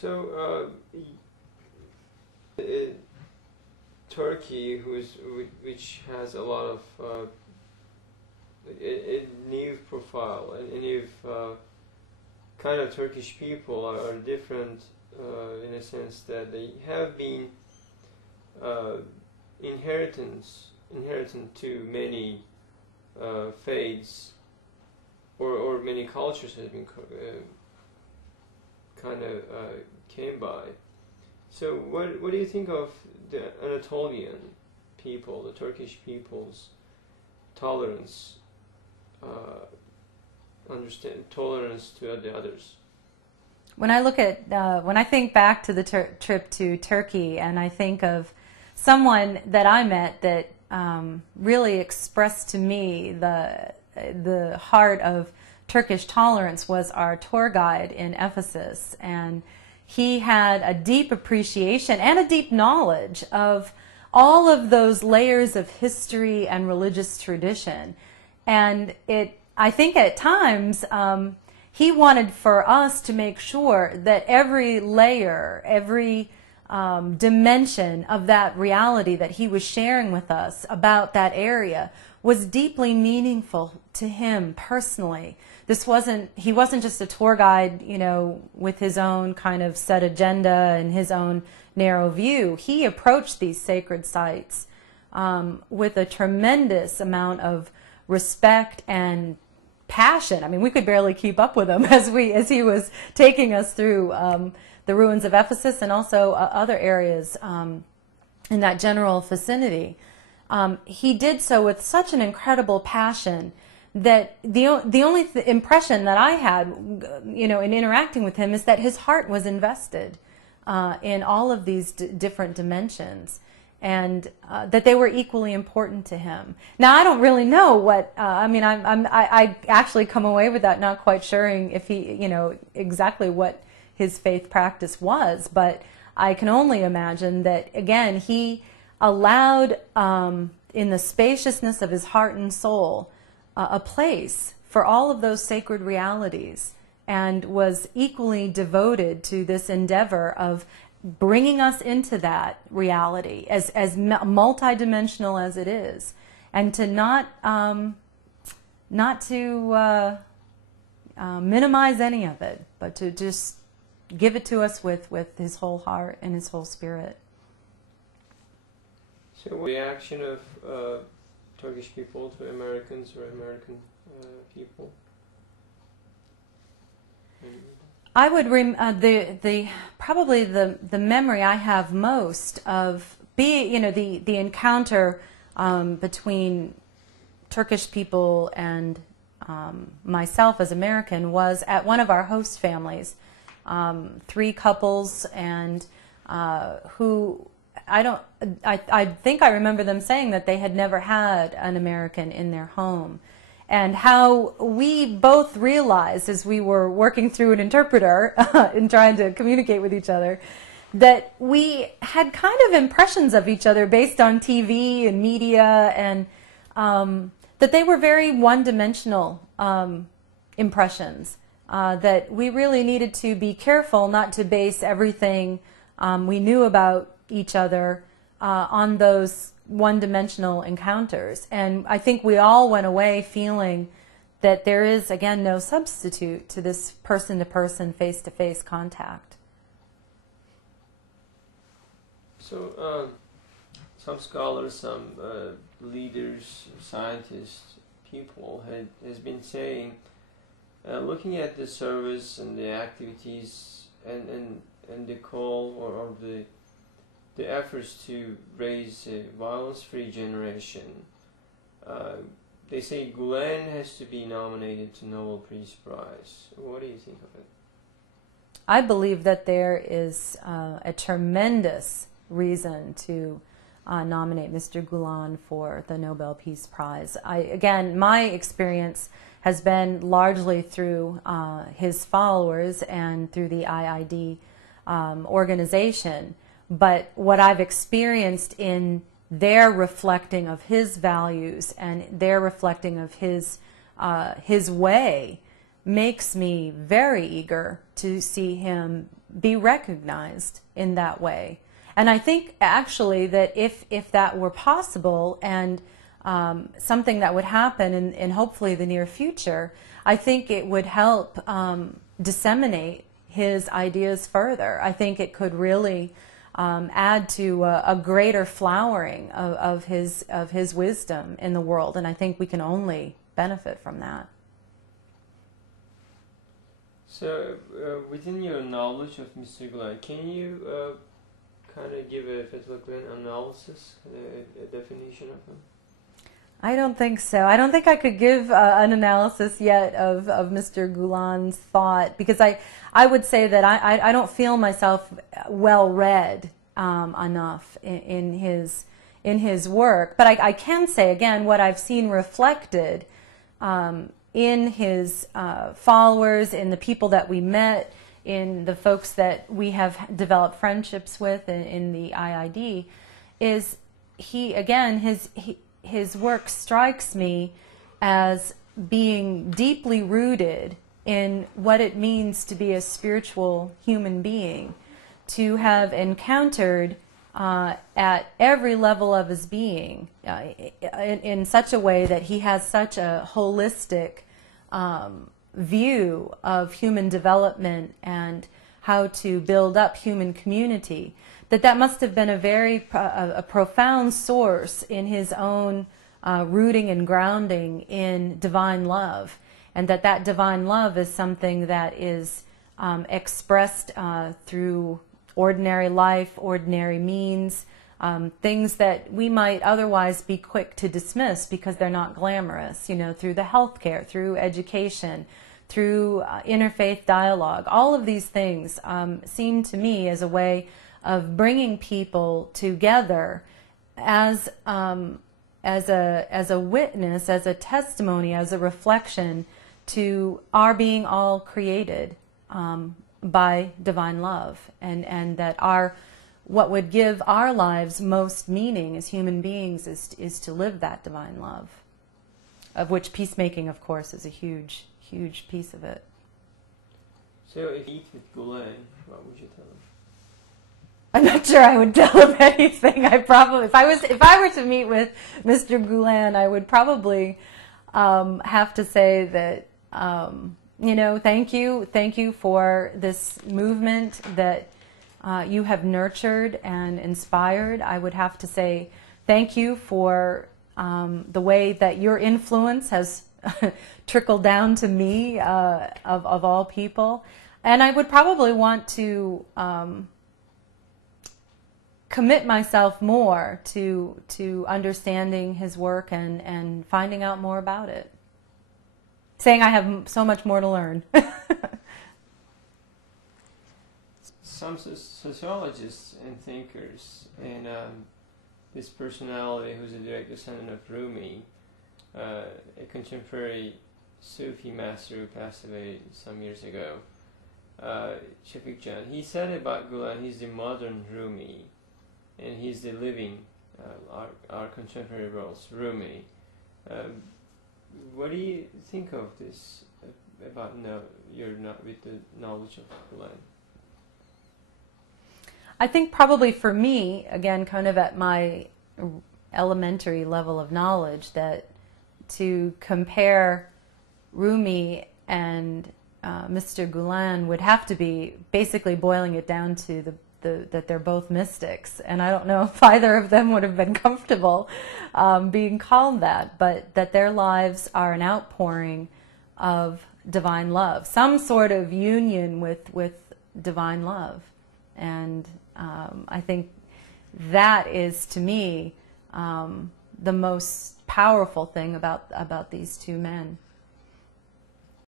So, Turkey, which has a lot of a new profile, a new kind of Turkish people are different in a sense that they have been inheritant to many faiths or many cultures have been kind of came by. So what do you think of the Anatolian people, the Turkish people's tolerance, tolerance to the others? When I look at, when I think back to the trip to Turkey, and I think of someone that I met that really expressed to me the heart of Turkish tolerance, was our tour guide in Ephesus. And he had a deep appreciation and a deep knowledge of all of those layers of history and religious tradition. And I think at times he wanted for us to make sure that every layer, every dimension of that reality that he was sharing with us about that area was deeply meaningful to him personally. He wasn't just a tour guide, you know, with his own kind of set agenda and his own narrow view. He approached these sacred sites with a tremendous amount of respect and passion. I mean, we could barely keep up with him as he was taking us through the ruins of Ephesus and also other areas in that general vicinity. He did so with such an incredible passion that the only impression that I had, you know, in interacting with him is that his heart was invested in all of these different dimensions, and that they were equally important to him. Now, I don't really know what I mean. I actually come away with that not quite sure if he, you know, exactly what his faith practice was, but I can only imagine that again he allowed in the spaciousness of his heart and soul a place for all of those sacred realities, and was equally devoted to this endeavor of bringing us into that reality as multidimensional as it is, and to not to minimize any of it, but to just give it to us with his whole heart and his whole spirit. So, reaction of Turkish people to Americans or American people? I would probably the memory I have most of the encounter between Turkish people and myself as American was at one of our host families, 3 couples, and who I think I remember them saying that they had never had an American in their home, and how we both realized as we were working through an interpreter and trying to communicate with each other that we had kind of impressions of each other based on TV and media, and that they were very one-dimensional impressions, that we really needed to be careful not to base everything we knew about each other on those one-dimensional encounters. And I think we all went away feeling that there is, again, no substitute to this person-to-person, face-to-face contact. So some scholars, some leaders, scientists, people has been saying, looking at the service and the activities and the call or the efforts to raise a violence-free generation, they say Gulen has to be nominated to Nobel Peace Prize. What do you think of it? I believe that there is a tremendous reason to nominate Mr. Gulen for the Nobel Peace Prize. Again, my experience has been largely through his followers and through the IID organization. But what I've experienced in their reflecting of his values and their reflecting of his way makes me very eager to see him be recognized in that way. And I think actually that if that were possible and something that would happen in hopefully the near future, I think it would help disseminate his ideas further. I think it could really add to a greater flowering of his wisdom in the world, and I think we can only benefit from that. So, within your knowledge of Mr. Gulen, can you kind of give a Fethullah Gulen analysis, a definition of him? I don't think so. I don't think I could give an analysis yet of Mr. Gulen's thought, because I would say that I don't feel myself well read enough in his work. But I can say, again, what I've seen reflected in his followers, in the people that we met, in the folks that we have developed friendships with in the IID, is his work strikes me as being deeply rooted in what it means to be a spiritual human being, to have encountered at every level of his being in such a way that he has such a holistic view of human development and how to build up human community, that must have been a profound source in his own rooting and grounding in divine love, and that divine love is something that is expressed through ordinary life, ordinary means, things that we might otherwise be quick to dismiss because they're not glamorous, through the healthcare, through education, through interfaith dialogue. All of these things seem to me as a way of bringing people together as a witness, as a testimony, as a reflection to our being all created by divine love, and that what would give our lives most meaning as human beings is to live that divine love, of which peacemaking, of course, is a huge piece of it. So if you eat with Gulen, what would you tell him? I'm not sure I would tell him anything. If I were to meet with Mr. Gulen, I would probably have to say that thank you for this movement that you have nurtured and inspired. I would have to say thank you for the way that your influence has trickled down to me, of all people. And I would probably want to commit myself more to understanding his work and finding out more about it. Saying I have so much more to learn. Some sociologists and thinkers, and this personality who's a direct descendant of Rumi, a contemporary Sufi master who passed away some years ago, Shafiq Jan, he said about Gulen, he's the modern Rumi, and he's the living, our contemporary world's Rumi. What do you think of this, about with the knowledge of Gulen? I think probably for me, again, kind of at my elementary level of knowledge, that to compare Rumi and Mr. Gulen would have to be basically boiling it down to that they're both mystics, and I don't know if either of them would have been comfortable being called that, but that their lives are an outpouring of divine love, some sort of union with divine love, and I think that is, to me, the most powerful thing about these two men.